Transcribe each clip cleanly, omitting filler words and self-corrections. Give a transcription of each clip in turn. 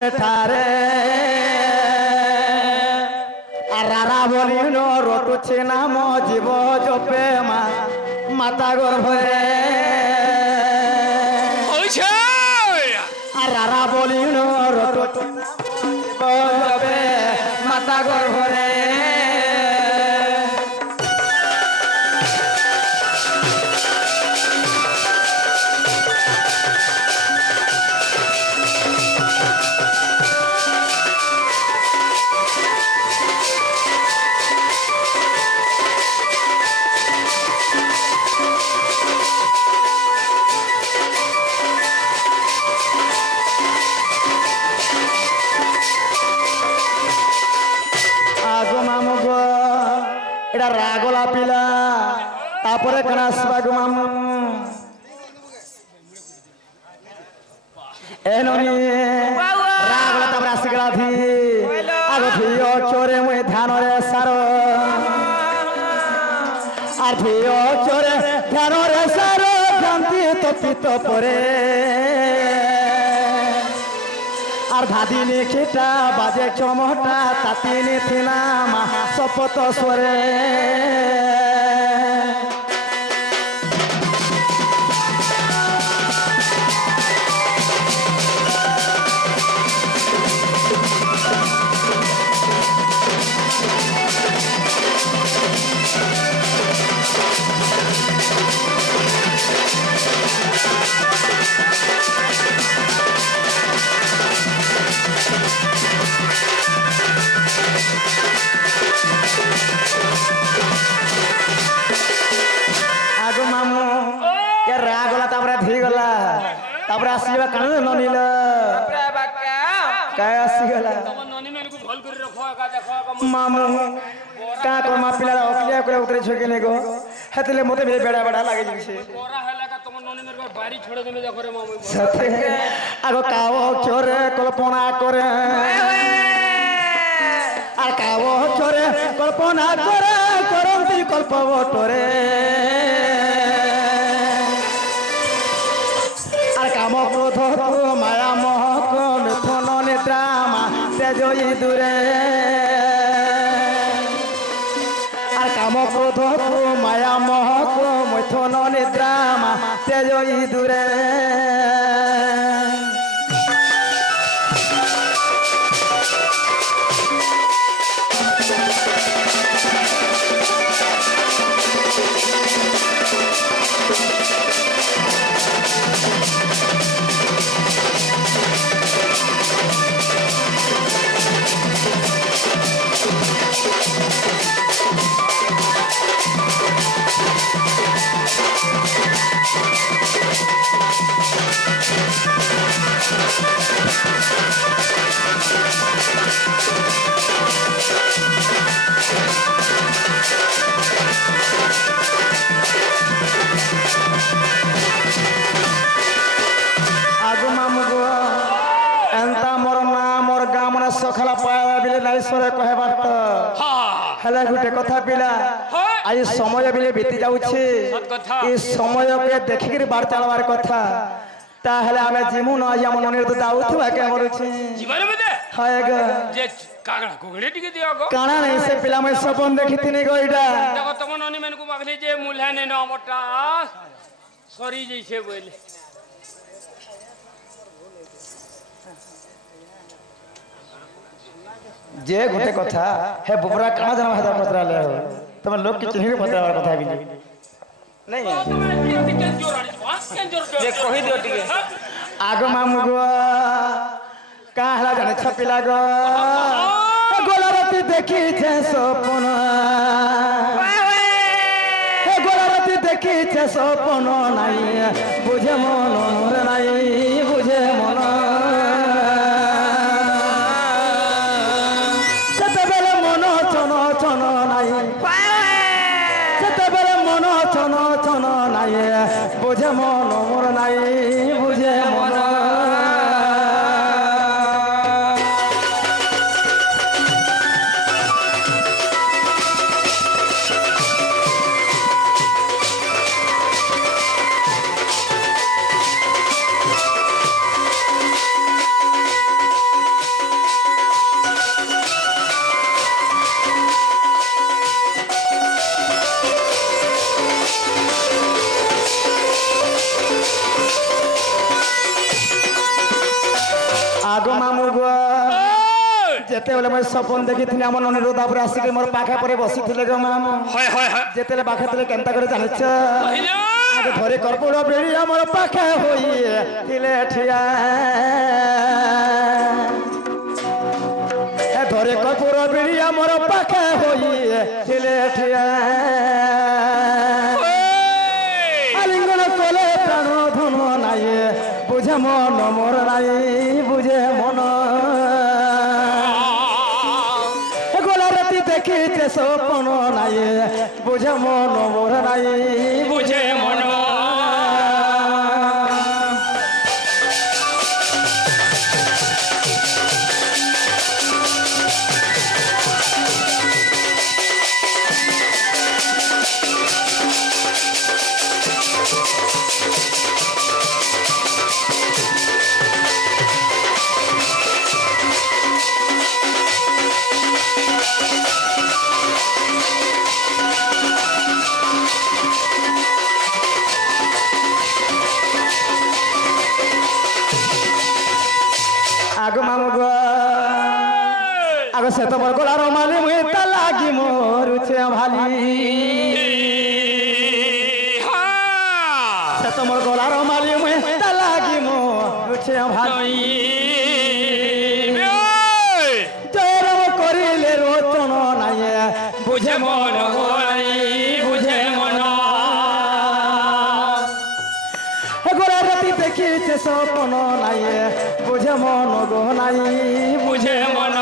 ठारे रारा बोली नो रोटुछे नाम जीव जपे माता गर्भरे रारा बोली नो रोटुछे जीव जपे माता गर्भरे रागला पिला तापरे कना स्वागु मामू एनोनी रागला तापरा सिगला थी आगो थियो चोरे मुए ध्यान रे सारो आ थियो चोरे ध्यान रे सारो जानती तो पितो परे আর ধাদিনী খিটা বাজে চমটা তাতিনি থিনামা শপথ স্বরে तापरे आसीबा कान ननिल काय आसीगला तम ननी मेन को भल करी रखो का देखो मामू का कमा पिला ओकलिया करे उतरे छके ने गो हेतले मते बेड़ा बेड़ा लागे जिसे कोरा हैला का तम ननी मेन को बारी छोड़ देमे देखो रे मामू सते आगो कावो चोरे कल्पना करे आ कावो चोरे कल्पना करे करंती कल्पवटरे काम क्रोध माया मोह मिथुन निद्रा तेजई दूरे काम क्रोध माया मोह मिथुन निद्रा तेजई दूरे सखला पाया बिले नाईश्वर कहबार तो हेला गुटे कथा पिला आज समय बिले बीती जाउछे ए समय के देखि बार चलवार कथा ता हेला हमें जिमु न आज हम ननिर तो दाउथवा के मरुछी जीवन में दे हाय ग जे कागड़ा कोगड़े टिके दियो गो काना नहीं से पिला मैं सपन देखिथिनी गो इडा देखो तम ननी मेन को मागले जे मुल्हा ने न मोटा सरी जैसे बोले जे गोटे कथा हे बुबरा कहाँ जाना है पत्रा ले हो तुम लोग की चिन्ह पत्रा वाला कथा भी नहीं जे कहि दियो टिके आगो मामू गो का हला जाने छपिला गो गोलारती देखी छे सपन गोलारती देखी छे सपन नाही बुझे मन नाही बुझे मन बुझे मन मोर नाई बुझे मन आगो मामू गो जेते बेले मैं सपन देखी थी आम अनिरुद्ध बाबू आसिक मोर पाखे पर बसी थे गो मामू जेते पाखे थे केनता करे जानिछ आगे धरे कर्पूर बेड़ी मोर पाखे होई थिले ठिया धरे कर्पूर बेड़ी मोर पाखे होई थिले ठिया आलिंगन कोले प्राण धन नाई बुझे मन मोर नाई बुझे मन देखी सपन नाई बुझे मन मोर नाई बुझे मन आगो मामू गो आगो से तो बरगोला रोमाली मुई ता लागी मोर छे भाली से तो मोर गोला रोमाली मुई ता लागी मोर छे भाली जोरम करिले रोचन नाई बुझे मन नाई बुझे मन गोला राती देखी सपन नाई बुझे मन गो नाई बुझे मन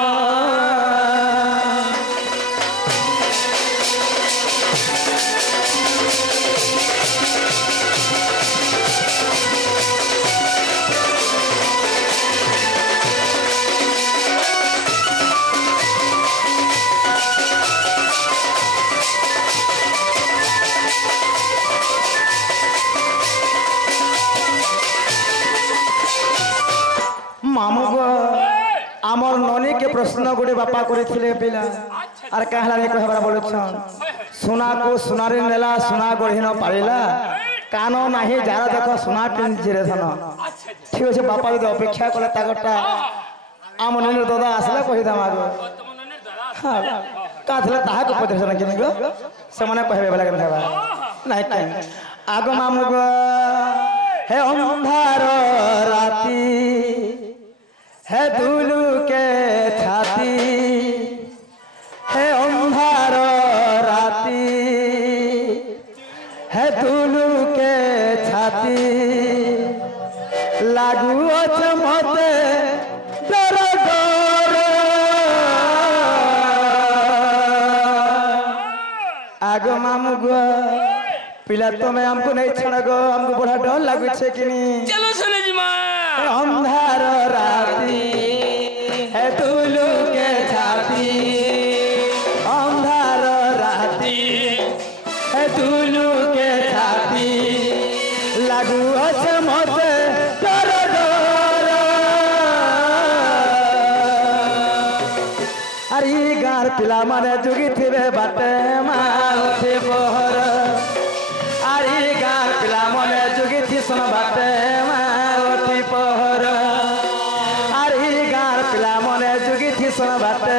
मामू गो आमर ननी के प्रश्न गोटे बापा करथिले पिला आर कहला रे कहबा बोलछन सोना को सोनारे नेला सोना गढ़ी न पाइला कानो नाही जार देखो सोना पिंजिरे धन ठीक আছে बापा যদি অপেক্ষা করে তাগটা आम ननी दादा आसला कहि दामा गो हां काथले ताहा को पदर्शन किन गो से माने कहबे वाला के कहबा नाही टाइम आगो मामू गो हे अंधार राती है दुलू के छाती है अंधार राती है दुलू के छाती लागू मते डर डर आगो मामू गो पिला तुम्हें हमको नहीं छड़ गो हमको बड़ा डर लगू छे कि नहीं चलो सुने जी मां अंधार राती है दुलू के छाती अंधार राती है दुलू के छाती लागू अच्छे मते डर डर अरे गार पिला माने जुगी थिबे बाटे माउथे बहर अरे गार पिला माने जुगी थी सन बाटे पहर आरी गार पिला मने जुगी थी सन बाटे